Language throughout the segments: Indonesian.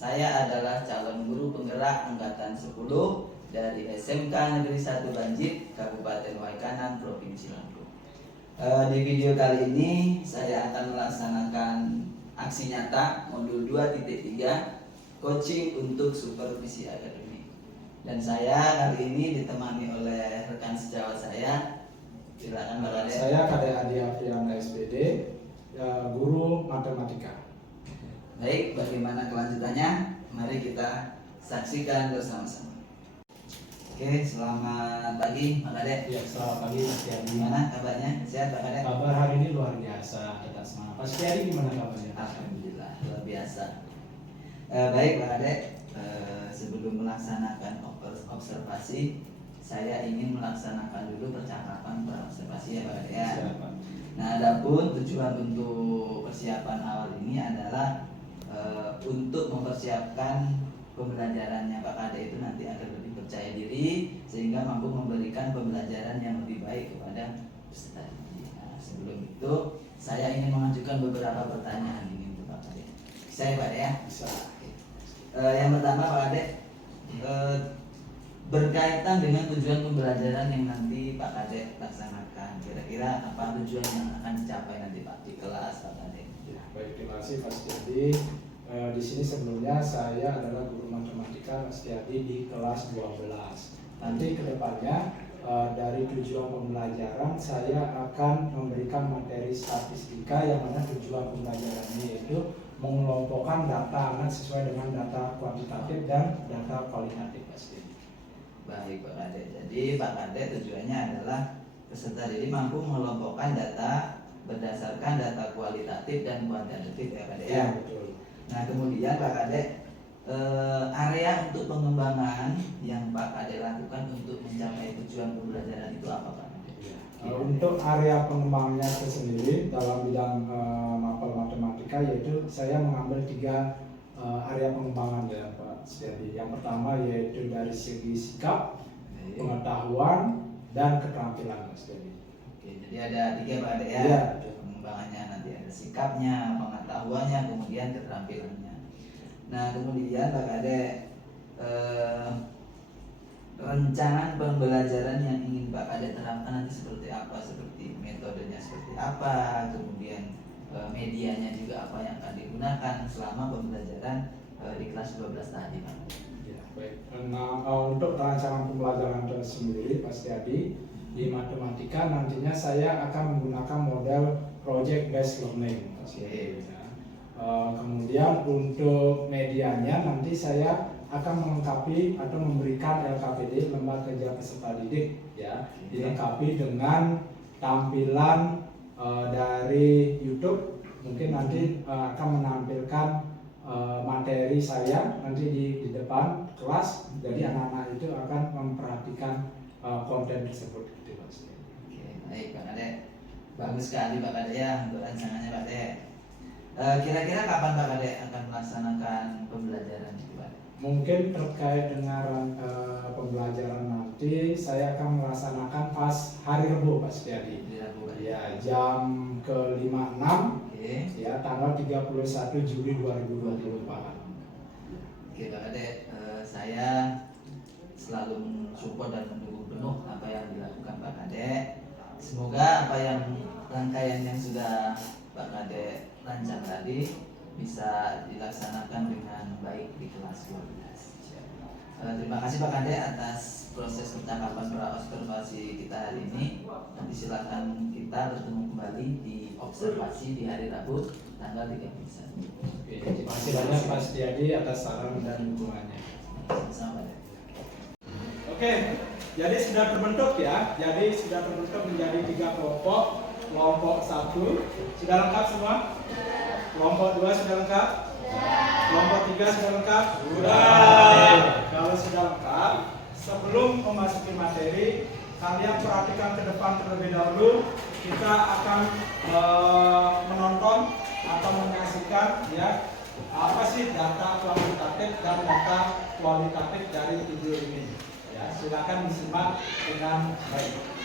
Saya adalah calon guru penggerak angkatan 10 dari SMK Negeri 1 Banjit, Kabupaten Waikanan, Provinsi Lampung. Di video kali ini saya akan melaksanakan aksi nyata modul 2.3 coaching untuk supervisi akademik. Dan saya kali ini ditemani oleh rekan sejawat saya. Silakan Pak Kade. Saya Kade Adi Afriana SPD, guru matematika. Baik, bagaimana kelanjutannya? Mari kita saksikan bersama-sama. Oke, selamat pagi Pak Kade. Ya, selamat pagi Mas Tiadi. Gimana kabarnya? Sehat Pak Kade? Kabar hari ini luar biasa, tetap semangat. Mas Tiadi gimana kabarnya? Alhamdulillah, luar biasa. Baik Pak Kade, sebelum melaksanakan observasi, saya ingin melaksanakan dulu percakapan observasi ya Pak Kade ya. Siapa? Nah, adapun tujuan untuk persiapan awal ini adalah untuk mempersiapkan pembelajarannya Pak Kade itu nanti agar lebih percaya diri sehingga mampu memberikan pembelajaran yang lebih baik kepada peserta didik. Nah, sebelum itu saya ingin mengajukan beberapa pertanyaan ini untuk Pak Kade. Saya Pak Kade ya. Bisa. Yang pertama Pak Kade, berkaitan dengan tujuan pembelajaran yang nanti Pak Kade laksanakan. Kira-kira apa tujuan yang akan dicapai nanti Pak di kelas Pak Kade? Ya, baik, terima kasih Mas Tiadi. Di sini sebelumnya saya adalah guru matematika Mas Tiadi di kelas 12. Nanti kedepannya dari tujuan pembelajaran saya akan memberikan materi statistika yang mana tujuan pembelajarannya yaitu mengelompokkan data anak sesuai dengan data kuantitatif dan data kualitatif Mas Tiadi. Baik Pak Kade. Jadi Pak Kade tujuannya adalah peserta didik mampu mengelompokkan data berdasarkan data kualitatif dan kuantitatif ya Pak Kade ya. Ya, betul. Nah kemudian Pak Kade, area untuk pengembangan yang Pak Kade lakukan untuk mencapai tujuan pembelajaran itu apa Pak Kade? Untuk area pengembangannya itu sendiri dalam bidang mapel matematika yaitu saya mengambil 3 area pengembangan ya Pak Setiadi. Yang pertama yaitu dari segi sikap, pengetahuan, dan keterampilan Mas Setiadi. Oke, jadi ada 3 Pak Kade ya. Iya. Pengembangannya nanti ada sikapnya, pengetahuannya, kemudian keterampilannya. Nah kemudian Pak Kade, rencana pembelajaran yang ingin Pak Kade terapkan nanti seperti apa? Seperti metodenya seperti apa? Kemudian medianya juga apa yang akan digunakan selama pembelajaran di kelas 12 tadi Pak? Ya, baik. Nah, untuk rancangan pembelajaran itu sendiri Pak Setiadi, di matematika nantinya saya akan menggunakan model project based learning. Oke. Kemudian untuk medianya nanti saya akan melengkapi atau memberikan LKPD lembar kerja peserta didik ya, dilengkapi dengan tampilan dari YouTube. Mungkin nanti akan menampilkan materi saya nanti di depan kelas, jadi anak-anak itu akan memperhatikan konten tersebut gitu Mas. Oke, baik Pak Kade, bagus sekali Pak Kade ya untuk rancangannya Pak Kade. Kira-kira kapan Pak Kade akan melaksanakan pembelajaran itu Pak? Mungkin terkait dengan pembelajaran nanti saya akan melaksanakan pas hari Rabu Pak Setiadi. Di Rabu Pak? Ya, jam ke-56 ya, tanggal 31 Juli 2020 Pak. Oke Pak Kade, saya selalu mensupport dan mendukung penuh apa yang dilakukan Pak Kade. Semoga apa yang rangkaian yang sudah Pak Kade rancang tadi bisa dilaksanakan dengan baik di kelas 12. Terima kasih Pak Kade atas proses percakapan pra-observasi kita hari ini. Nanti silakan kita bertemu kembali di observasi di hari Rabu tanggal 31. Oke, terima kasih banyak Pak Setiadi atas saran dan dukungannya. Sama-sama. Oke, jadi sudah terbentuk ya. Jadi sudah terbentuk menjadi 3 kelompok. Kelompok 1 sudah lengkap semua? Kelompok 2 sudah lengkap? Kelompok 3 sudah lengkap? Sudah. Kalau sudah lengkap, sebelum memasuki materi, kalian perhatikan ke depan terlebih dahulu. Kita akan menonton atau menyaksikan ya apa sih data kuantitatif dan data kualitatif dari video ini. Ya, silakan disimak dengan baik.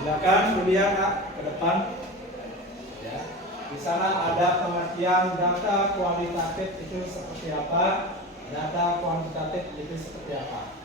Silakan dilihat Nak, ke depan. Ya. Di sana ada pengertian data kualitatif itu seperti apa, data kuantitatif itu seperti apa.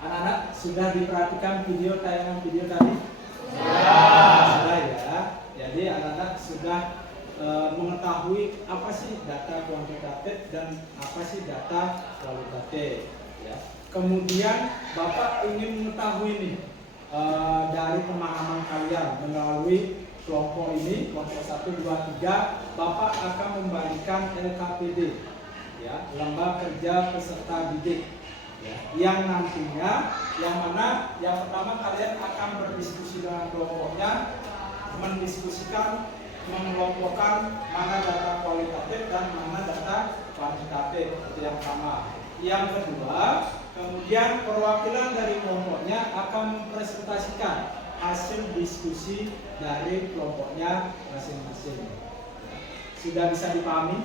Anak-anak sudah diperhatikan tayangan video tadi? Sudah ya. Jadi anak-anak sudah mengetahui apa sih data kuantitatif dan apa sih data kualitatif. Ya. Kemudian Bapak ingin mengetahui nih dari pemahaman kalian melalui kelompok ini, kelompok 1, 2, 3, Bapak akan membagikan LKPD, ya, Lembaga Kerja Peserta Didik. Ya, yang nantinya, yang pertama kalian akan berdiskusi dengan kelompoknya, mendiskusikan, mengelompokkan mana data kualitatif dan mana data kuantitatif, itu yang pertama. Yang kedua, kemudian perwakilan dari kelompoknya akan mempresentasikan hasil diskusi dari kelompoknya masing-masing. Sudah bisa dipahami?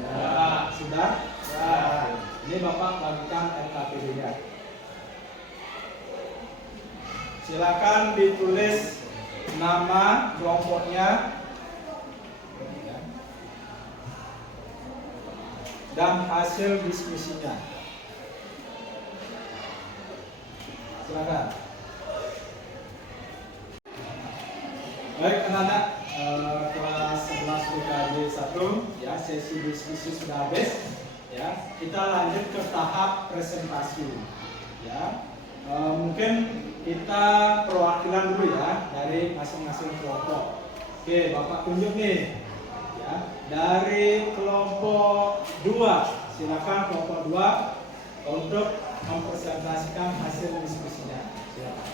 Ya. Sudah? Ya. Ini Bapak bagikan LKPD-nya. Silakan ditulis nama kelompoknya dan hasil diskusinya. Silakan. Baik anak-anak, kelas 11 PKJ 1 ya, sesi diskusi sudah habis. Ya, kita lanjut ke tahap presentasi. Ya, mungkin kita perwakilan dulu ya dari masing-masing kelompok. Oke, Bapak tunjuk nih. Ya, dari kelompok 2, silakan kelompok 2 untuk mempresentasikan hasil diskusinya. Silakan.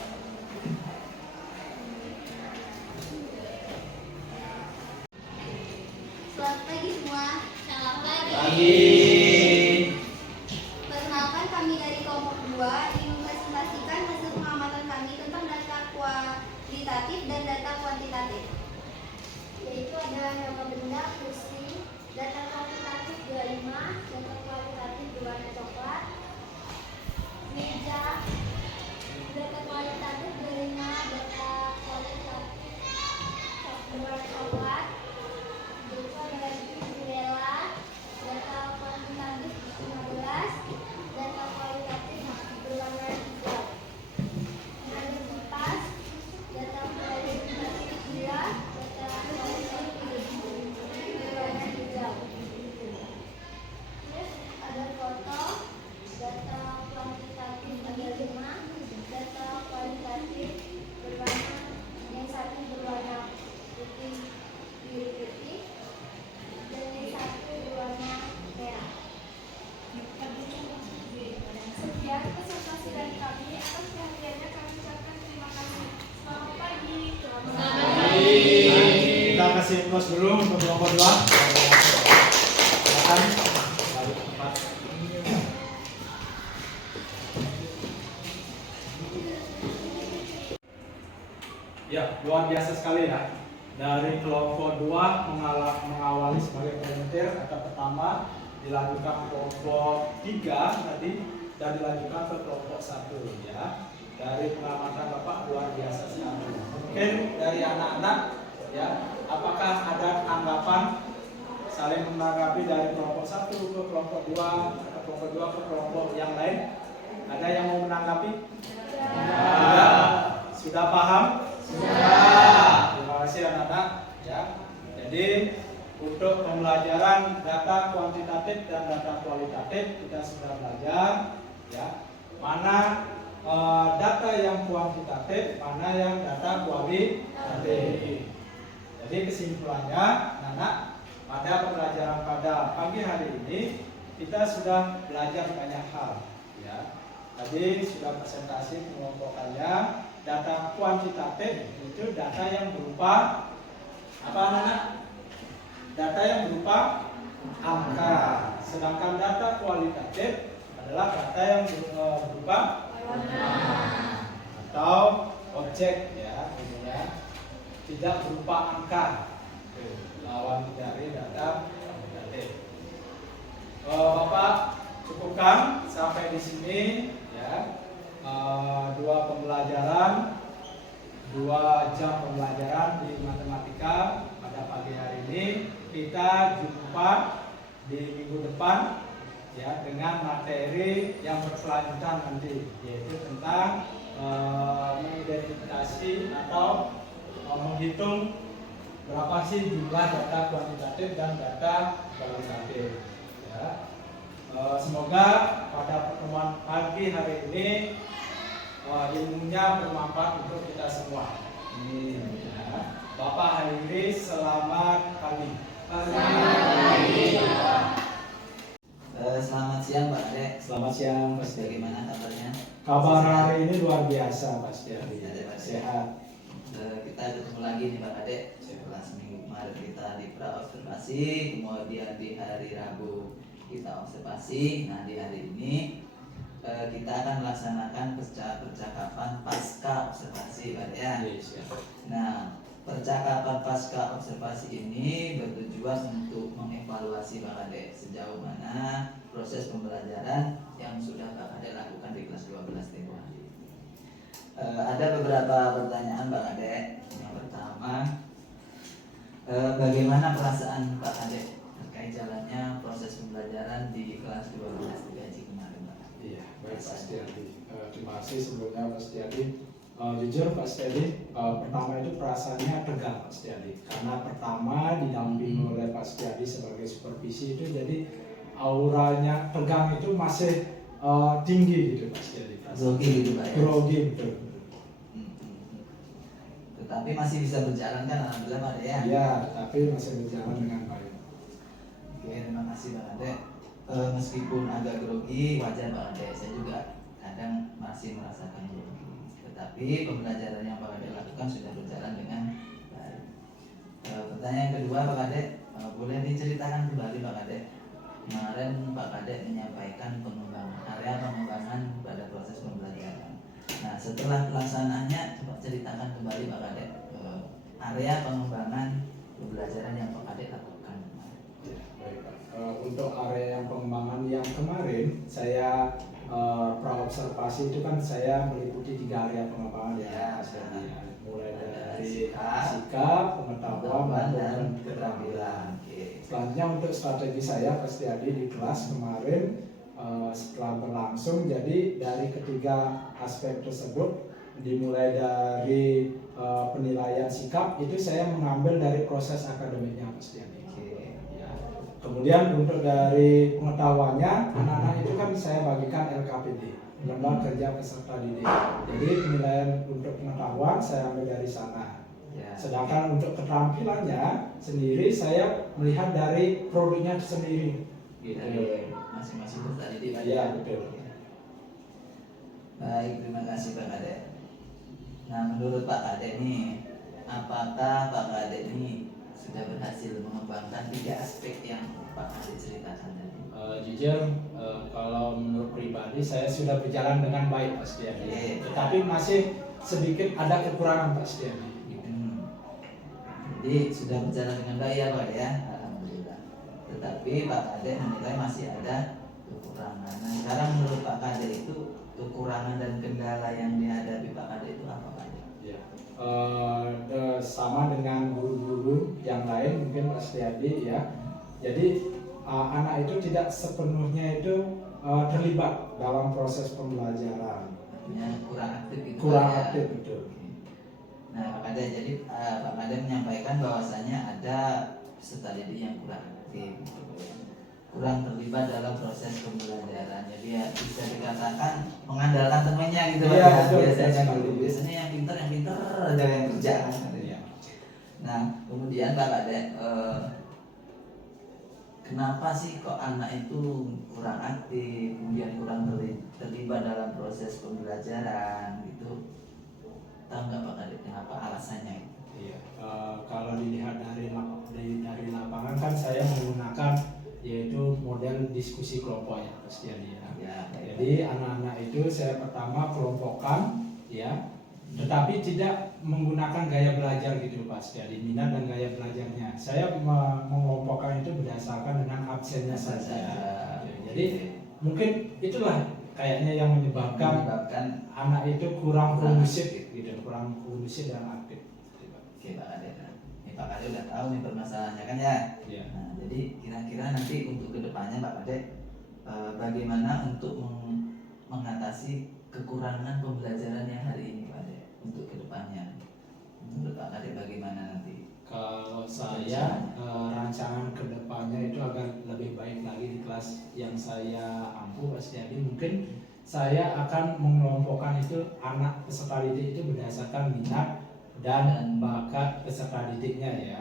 Selamat pagi semua. Selamat pagi. Pagi. Perkenalkan, kami dari kelompok 2 ingin mempresentasikan hasil pengamatan kami tentang data kualitatif dan data kuantitatif. Yaitu ada nama benda, kursi, data kuantitatif 25, data kualitatif berwarna coklat, meja, data kualitatif 25, data kualitatif berwarna coklat. Yaitu ada jendela, data kuantitatif 15, data kualitatif berwarna hijau. Ada kipas, data kualitatif gula, data kualitatif berwarna hijau. Terus ada foto, data kuantitatif ada 5, data kualitatif berwarna, yang satu berwarna putih, biru putih, dan yang satu berwarna merah. Sekian presentasi dari kami. Atas perhatiannya kami ucapkan terima kasih. Selamat pagi. Selamat pagi. Kita kasih plus dulu untuk kelompok 2. Silakan balik ke tempat. Ya, luar biasa sekali ya. Dari kelompok 2 mengawali sebagai volunteer atau pertama, dilanjutkan kelompok 3 tadi, dan dilanjutkan ke kelompok 1 ya. Dari pengamatan Bapak luar biasa sekali. Mungkin dari anak-anak ya, apakah ada tanggapan saling menanggapi dari kelompok 1 ke kelompok 2 atau kelompok 2 ke kelompok yang lain? Ada yang mau menanggapi? Ya. Sudah paham? Sudah. Terima kasih anak-anak ya. Jadi untuk pembelajaran data kuantitatif dan data kualitatif kita sudah belajar ya. Mana data yang kuantitatif, mana yang data kualitatif. Jadi kesimpulannya anak-anak, pada pembelajaran pada pagi hari ini kita sudah belajar banyak hal ya. Tadi sudah presentasi pengelompokannya. Data kuantitatif itu data yang berupa apa anak-anak? Data yang berupa angka. Sedangkan data kualitatif adalah data yang berupa atau objek ya, gitu ya. Tidak berupa angka. Lawan dari data kuantitatif. Bapak cukupkan sampai di sini ya. 2 pembelajaran, 2 jam pembelajaran di matematika pada pagi hari ini. Kita jumpa di minggu depan ya dengan materi yang berkelanjutan nanti, yaitu tentang mengidentifikasi atau menghitung berapa sih jumlah data kuantitatif dan data kualitatif ya. Semoga pada pertemuan pagi hari ini ilmunya bermanfaat untuk kita semua. Ya. Bapak Hairi, selamat pagi. Selamat siang Pak Ade. Selamat siang, Mas. Bagaimana kabarnya? Kabar hari ini luar biasa, Mas Diari. Sehat. Kita ketemu lagi nih Pak Ade. Setelah seminggu kemarin kita di pra-observasi, kemudian di hari Rabu kita observasi. Nah di hari ini kita akan melaksanakan percakapan pasca observasi Pak Ade ya. Nah percakapan pasca observasi ini bertujuan untuk mengevaluasi Pak Ade sejauh mana proses pembelajaran yang sudah Pak Ade lakukan di kelas 12 tempo hari. Ada beberapa pertanyaan Pak Ade. Yang pertama, bagaimana perasaan Pak Ade terkait jalannya proses pembelajaran di kelas 12 gaji kemarin Pak? Iya, baik Pak Setiadi. Terima kasih sebelumnya Pak Setiadi. Jujur Pak Setiadi, pertama itu perasaannya tegang Pak Setiadi. Karena pertama didampingi oleh Pak Setiadi sebagai supervisi itu, jadi auranya tegang itu masih tinggi gitu Pak Setiadi. Grogi gitu Pak ya? Grogi betul. Tetapi masih bisa berjalan kan alhamdulillah Pak Ade ya? Iya, tapi masih berjalan dengan baik. Oke, terima kasih Pak Ade. Meskipun agak grogi, wajar Pak Ade. Saya juga kadang masih merasakan grogi. Tetapi pembelajaran yang Pak Ade lakukan sudah berjalan dengan baik. Pertanyaan kedua Pak Ade, boleh diceritakan kembali Pak Ade? Kemarin Pak Ade menyampaikan area pengembangan pada proses pembelajaran. Nah setelah pelaksanaannya, coba ceritakan kembali Pak Ade area pengembangan pembelajaran yang Pak Ade lakukan. Ya, baik Pak. Untuk area yang pengembangan yang kemarin saya praobservasi itu kan saya meliputi 3 area pengembangan ya, mulai dari sikap, pengetahuan, dan keterampilan. Selanjutnya untuk strategi saya pasti ada di kelas kemarin setelah berlangsung, jadi dari ketiga aspek tersebut dimulai dari penilaian sikap itu saya mengambil dari proses akademiknya pasti ada. Ya. Kemudian untuk dari pengetahuannya anak-anak itu kan saya bagikan LKPD, lembaga kerja peserta didik. Jadi penilaian untuk pengetahuan saya ambil dari sana. Sedangkan untuk keterampilannya sendiri saya melihat dari produknya sendiri. Dari masing-masing peserta didik. Iya betul. Baik, terima kasih Pak Ade. Nah menurut Pak Ade nih, apakah Pak Ade ini sudah berhasil mengembangkan 3 aspek yang Pak Ade ceritakan tadi? Jujur kalau menurut pribadi saya sudah berjalan dengan baik Pak Setiadi. Tetapi masih sedikit ada kekurangan Pak Setiadi. Jadi sudah berjalan dengan baik ya Pak Ade ya, alhamdulillah. Tetapi Pak Ade menilai masih ada kekurangan. Nah sekarang menurut Pak Ade itu kekurangan dan kendala yang dihadapi Pak Ade itu apa Pak Ade? Ya. Sama dengan guru-guru yang lain mungkin Pak Setiadi ya. Jadi anak itu tidak sepenuhnya itu terlibat dalam proses pembelajaran. Artinya kurang aktif gitu. Kurang Pak, ya? aktif betul. Nah Pak Ade, jadi Pak Ade menyampaikan bahwasanya ada peserta didik yang kurang aktif, kurang terlibat dalam proses pembelajaran. Jadi ya bisa dikatakan mengandalkan temannya gitu Pak. Iya, Ya. betul, Biasanya betul. gitu. Biasanya yang pintar ada yang kerja kan. Iya. Nah kemudian Pak Ade, kenapa sih kok anak itu kurang aktif, kemudian kurang terlibat dalam proses pembelajaran gitu? Tahu nggak Pak Kadek kenapa alasannya? Iya, kalau dilihat dari lapangan kan saya menggunakan yaitu model diskusi kelompok ya Mas Diani ya. Ya, baik. Jadi anak-anak itu saya pertama kelompokkan ya, tetapi tidak menggunakan gaya belajar gitu Pak Setiadi, minat dan gaya belajarnya. Saya mengelompokkan itu berdasarkan dengan absennya saja. Jadi mungkin itulah kayaknya yang menyebabkan anak itu kurang kondusif gitu, kurang kondusif dan aktif. Oke Pak Kadek. Ini Pak Kadek udah tahu nih permasalahannya kan ya. Ya. Nah, jadi kira-kira nanti untuk kedepannya Pak Kadek bagaimana untuk mengatasi kekurangan pembelajaran yang hari ini Pak Kadek untuk kedepannya? Menurut Pak Kadek bagaimana nanti? Kalau saya rancangan kedepannya itu agar lebih baik lagi di kelas yang saya ampuh Pak Setiadi, mungkin saya akan mengelompokkan itu anak peserta didik itu berdasarkan minat dan bakat peserta didiknya ya.